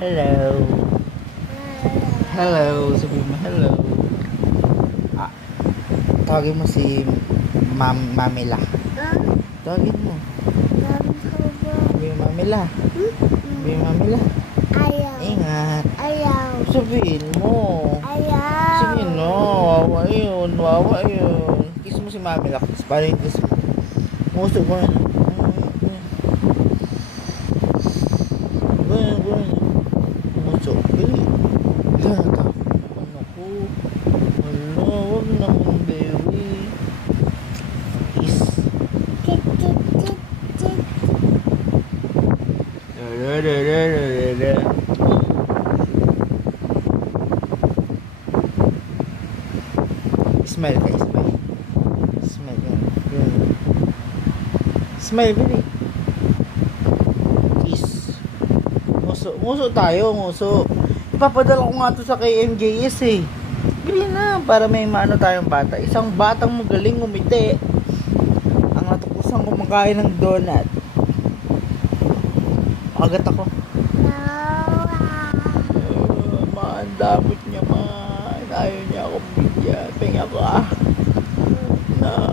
Hello. Hello. Sabi mo hello. Ah, tawagin mo si Mamila. Tawagin mo. Sabi mo Mamila. Sabi mo Mamila. Ayaw. Ingat. Ayaw. Sabihin mo. Ayaw. Sige no. Wawa yun. Wawa yun. Kiss mo si Mamila. Kiss. Paano yung kiss mo? Musok mo na. Musok. Bili. Natakot naman ako. Wala. Wag naman, baby. Kiss. Tik, tik, tik, tik. Smile ka, smile. Smile yan. Yun. Smile, baby. Kiss. Nguso tayo, nguso. Ipapadala ko nga to sa KMJS eh. Bili na, para may maano tayong bata. Isang batang magaling umiti. Ang natukusan kumakain ng donut. Agat ako. Ang damot niya man. Ayaw niya akong bigyan. Penga ko ah. No.